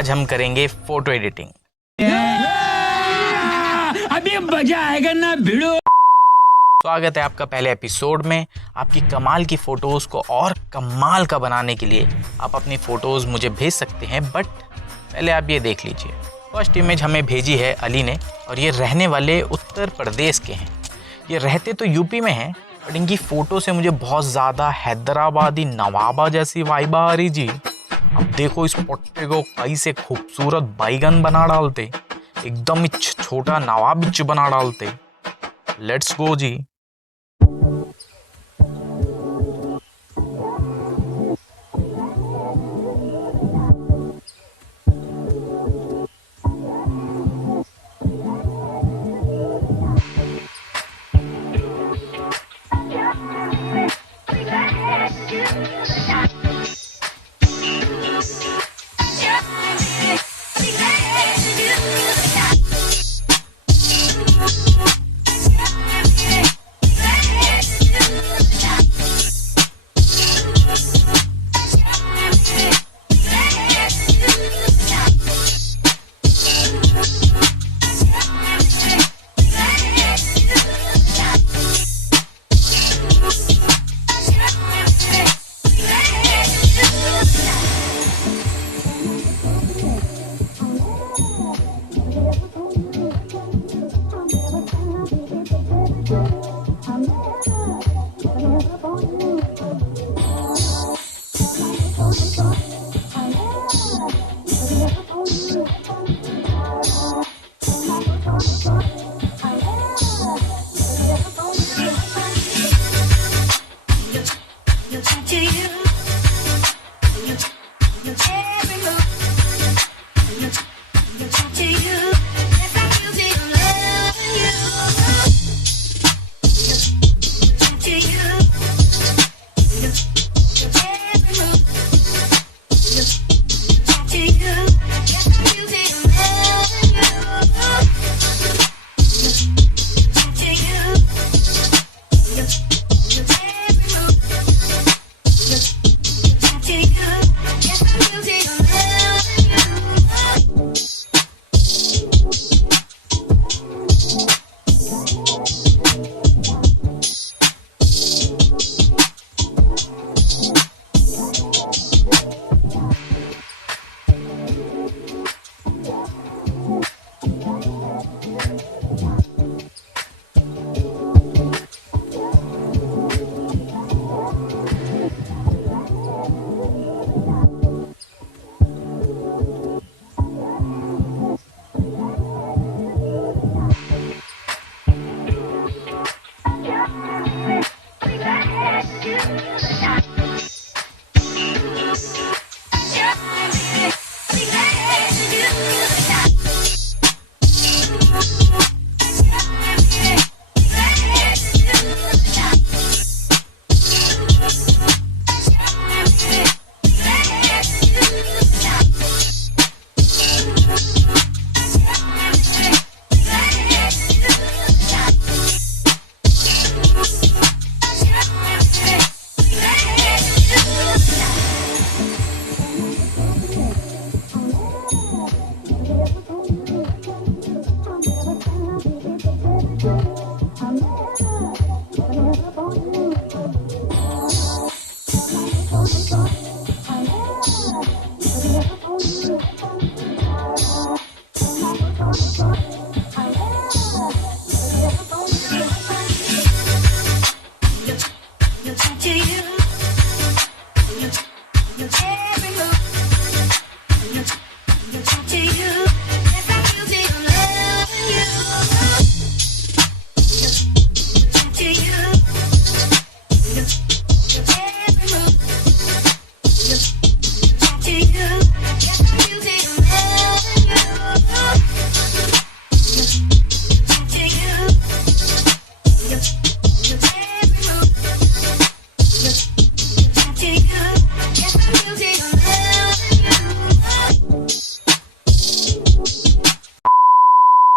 आज हम करेंगे फोटो एडिटिंग। अभी मजा आएगा ना भिड़ो। स्वागत है आपका पहले एपिसोड में। आपकी कमाल की फ़ोटोज़ को और कमाल का बनाने के लिए आप अपनी फ़ोटोज़ मुझे भेज सकते हैं, बट पहले आप ये देख लीजिए। फर्स्ट इमेज हमें भेजी है अली ने और ये रहने वाले उत्तर प्रदेश के हैं। ये रहते तो यूपी में हैं, बट इनकी फ़ोटो से मुझे बहुत ज़्यादा हैदराबादी नवाबा जैसी वाइब आ रही जी। अब देखो इस पोट्टे को कैसे खूबसूरत बैगन बना डालते, एकदम ही छोटा नवाब बिच बना डालते। लेट्स गो जी।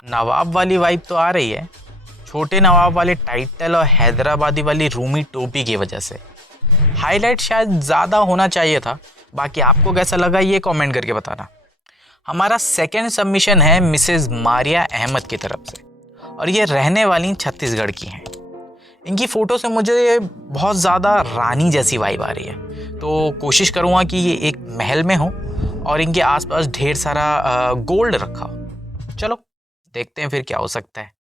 नवाब वाली वाइब तो आ रही है, छोटे नवाब वाले टाइटल और हैदराबादी वाली रूमी टोपी की वजह से। हाईलाइट शायद ज़्यादा होना चाहिए था। बाकी आपको कैसा लगा ये कमेंट करके बताना। हमारा सेकंड सबमिशन है मिसेस मारिया अहमद की तरफ से, और ये रहने वाली छत्तीसगढ़ की हैं। इनकी फ़ोटो से मुझे बहुत ज़्यादा रानी जैसी वाइब आ रही है, तो कोशिश करूँगा कि ये एक महल में हो और इनके आसपास ढेर सारा गोल्ड रखा हो। चलो देखते हैं फिर क्या हो सकता है।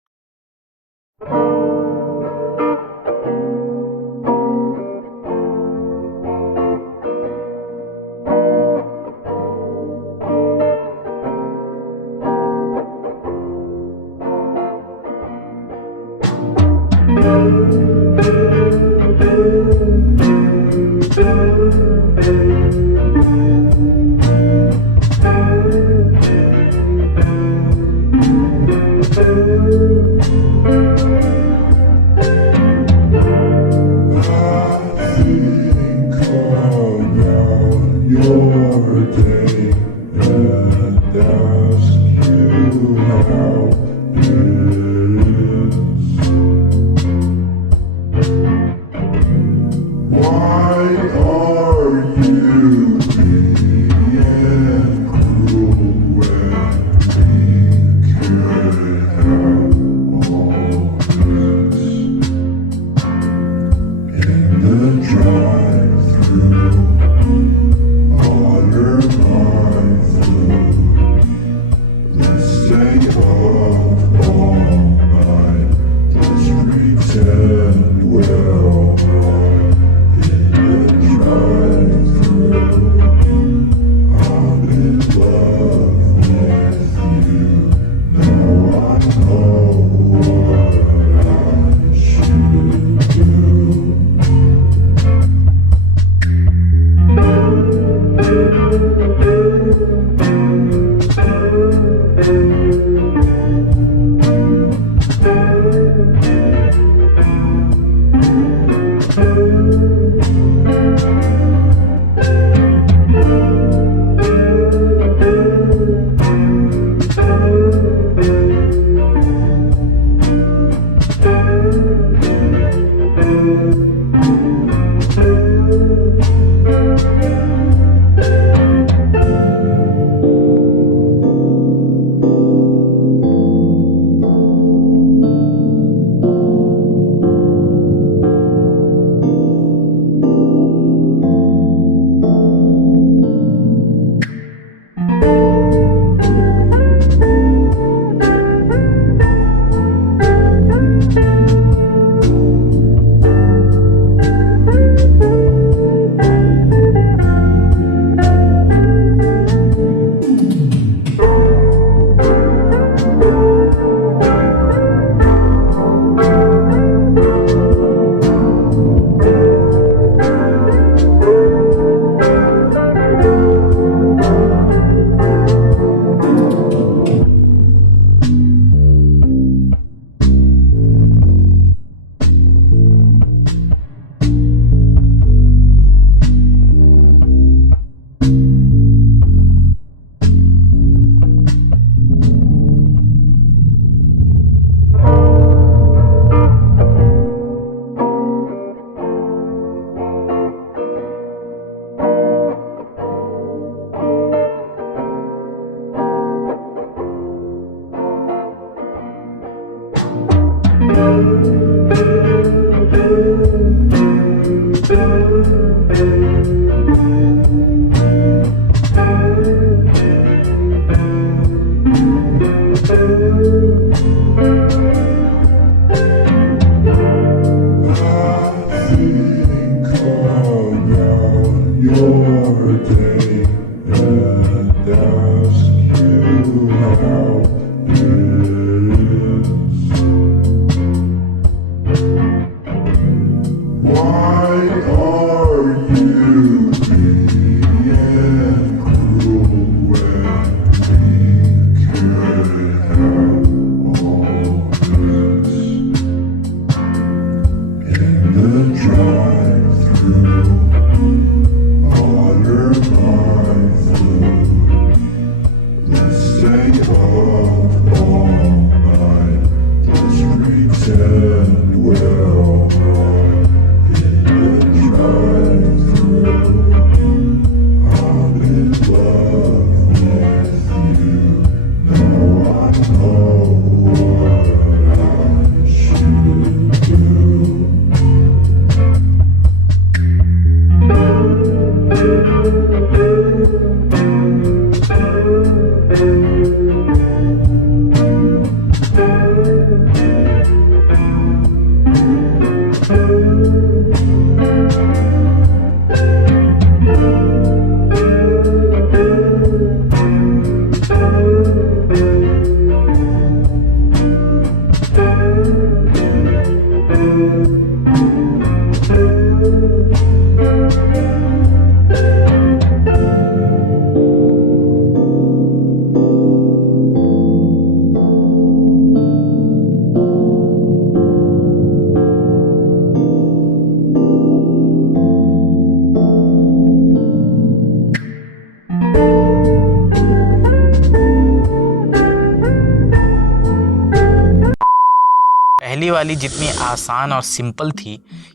वाली जितनी आसान और सिंपल थी,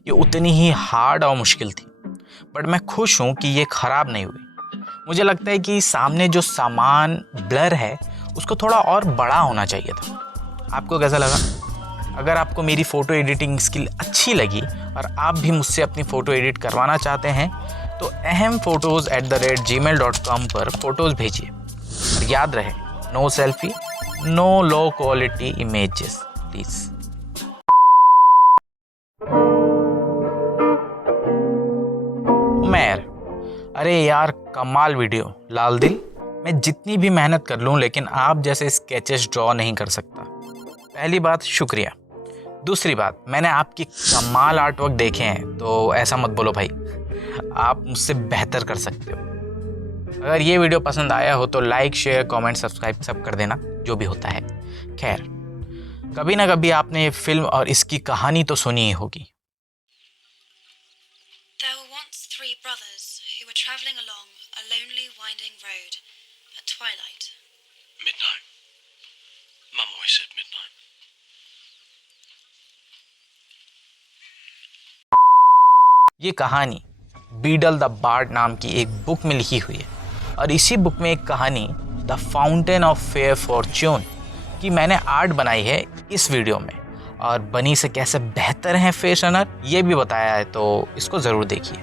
ये उतनी ही हार्ड और मुश्किल थी। बट मैं खुश हूँ कि ये ख़राब नहीं हुई। मुझे लगता है कि सामने जो सामान ब्लर है उसको थोड़ा और बड़ा होना चाहिए था। आपको कैसा लगा? अगर आपको मेरी फ़ोटो एडिटिंग स्किल अच्छी लगी और आप भी मुझसे अपनी फ़ोटो एडिट करवाना चाहते हैं तो ahamphotos@gmail.com पर फ़ोटोज़ भेजिए। और याद रहे, no selfie, no low quality images please. Umer, अरे यार कमाल वीडियो, लाल दिल। मैं जितनी भी मेहनत कर लूँ लेकिन आप जैसे स्केचेस ड्रॉ नहीं कर सकता। पहली बात शुक्रिया। दूसरी बात, मैंने आपकी कमाल आर्ट वर्क देखे हैं, तो ऐसा मत बोलो भाई, आप मुझसे बेहतर कर सकते हो। अगर ये वीडियो पसंद आया हो तो लाइक, शेयर, कमेंट, सब्सक्राइब सब कर देना, जो भी होता है। खैर, कभी ना कभी आपने ये फिल्म और इसकी कहानी तो सुनी ही होगी। There were once three brothers who were traveling along a lonely, winding road at twilight. Midnight. Mum always said midnight. ये कहानी बीडल द बार्ड नाम की एक बुक में लिखी हुई है और इसी बुक में एक कहानी the fountain of fair Fortune की मैंने आर्ट बनाई है इस वीडियो में, और बनी से कैसे बेहतर हैं फेस रनर ये भी बताया है, तो इसको ज़रूर देखिए।